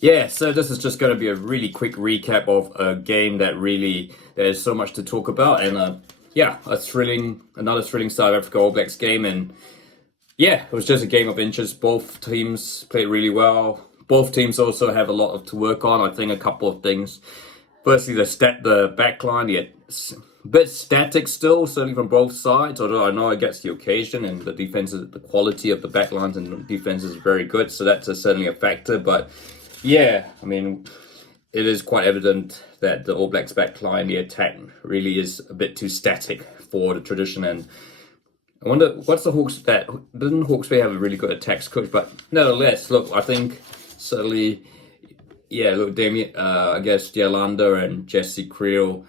Yeah, so this is just going to be a really quick recap of a game that really there's so much to talk about, and yeah, another thrilling South Africa All Blacks game, and yeah, it was just a game of inches. Both teams played really well. Both teams also have a lot to work on. I think a couple of things. Firstly, the back line, yeah, it's a bit static still, certainly from both sides. Although I know it gets the occasion, and the quality of the back lines and defense is very good, so that's certainly a factor. But yeah, I mean, it is quite evident that the All Blacks back line, the attack, really is a bit too static for the tradition. And I wonder what's the Hawks that didn't Hawks Bay have a really good attacks coach, but nevertheless, look, I think certainly, yeah, look, Damien, I guess Yolanda and Jesse Creel,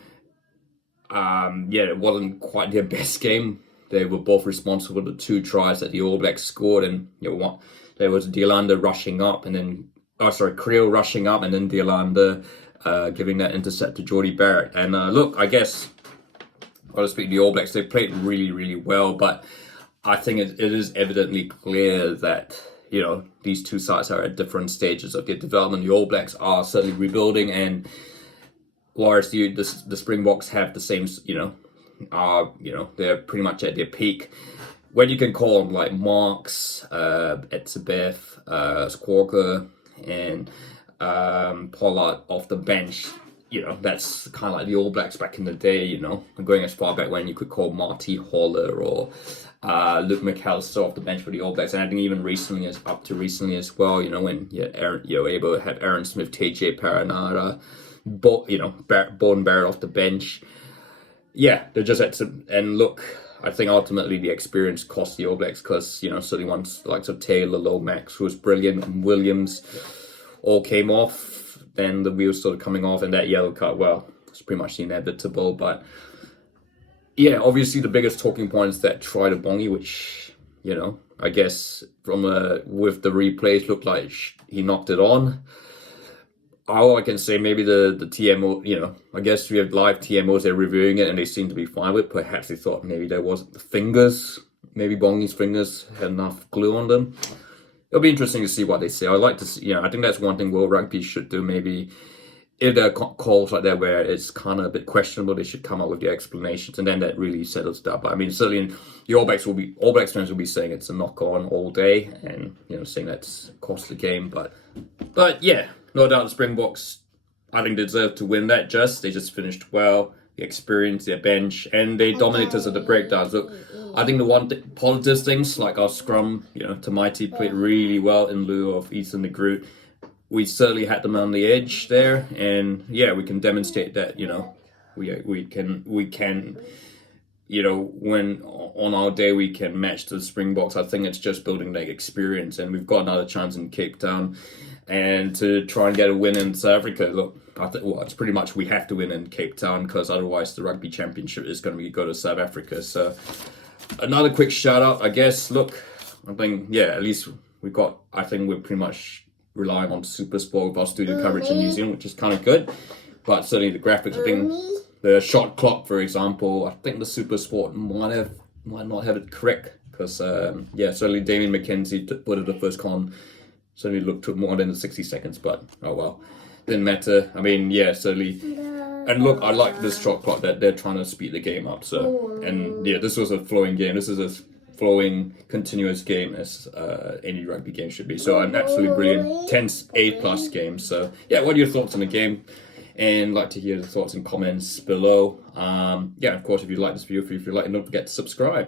yeah, it wasn't quite their best game. They were both responsible for the two tries that the All Blacks scored, and there was Yolanda rushing up, and then Creel rushing up, and then Yolanda giving that intercept to Jordie Barrett. And look, I guess, I'll speak the All Blacks, they played really, really well, but I think it is evidently clear that, these two sides are at different stages of their development. The All Blacks are certainly rebuilding, and whereas the Springboks have the same, they're pretty much at their peak. When you can call them like Marks, Etzebeth, Squawker, and Pollard off the bench, that's kind of like the All Blacks back in the day, going as far back when you could call Marty Holler or Luke McAllister off the bench for the All Blacks. And I think even recently as well, when you're able to have Aaron Smith, TJ Paranara, Borden Barrett off the bench. Yeah, they're just at some, and look, I think ultimately the experience cost the All Blacks because, certainly once the likes of Taylor, Lomax, who was brilliant, and Williams all came off, then the wheels started coming off, and that yellow card, well, it's pretty much inevitable. But yeah, obviously the biggest talking point is that try to Bongi, which, I guess with the replays looked like he knocked it on. All I can say, maybe the TMO, I guess we have live TMOs, they're reviewing it and they seem to be fine with it. Perhaps they thought maybe there wasn't the fingers, maybe Bongi's fingers had enough glue on them. It'll be interesting to see what they say. I'd like to see, I think that's one thing World Rugby should do. Maybe if there are calls like that where it's kind of a bit questionable, they should come up with the explanations, and then that really settles that. But I mean, certainly the All Blacks fans will be saying it's a knock on all day, and saying that's cost the game. But yeah, no doubt the Springboks, I think, deserve to win that. They just finished well. The experience, their bench, and they dominated us at the breakdowns. Look, I think the positive things, like our scrum, Tamaiti played really well in lieu of Ethan de Groot. We certainly had them on the edge there, and yeah, we can demonstrate that, we can, when on our day we can match the Springboks. I think it's just building that experience, and we've got another chance in Cape Town, and to try and get a win in South Africa. Look, it's pretty much we have to win in Cape Town because otherwise the Rugby Championship is going to go to South Africa. So another quick shout out, I guess. Look, I think, yeah, at least I think we're pretty much relying on Super Sport with our studio coverage in New Zealand, which is kind of good. But certainly the graphics, I think the shot clock, for example, I think the Super Sport might not have it correct because, certainly Damien McKenzie put it the first con. Certainly took more than the 60 seconds, but oh well, didn't matter. I mean, yeah, certainly. And look, I like this shot clock that they're trying to speed the game up. So, and yeah, this was a flowing game. This is a flowing, continuous game as any rugby game should be. So an absolutely brilliant, tense A+ game. So yeah, what are your thoughts on the game? And like to hear the thoughts and comments below. Yeah, of course, if you like this video, feel free to like and don't forget to subscribe.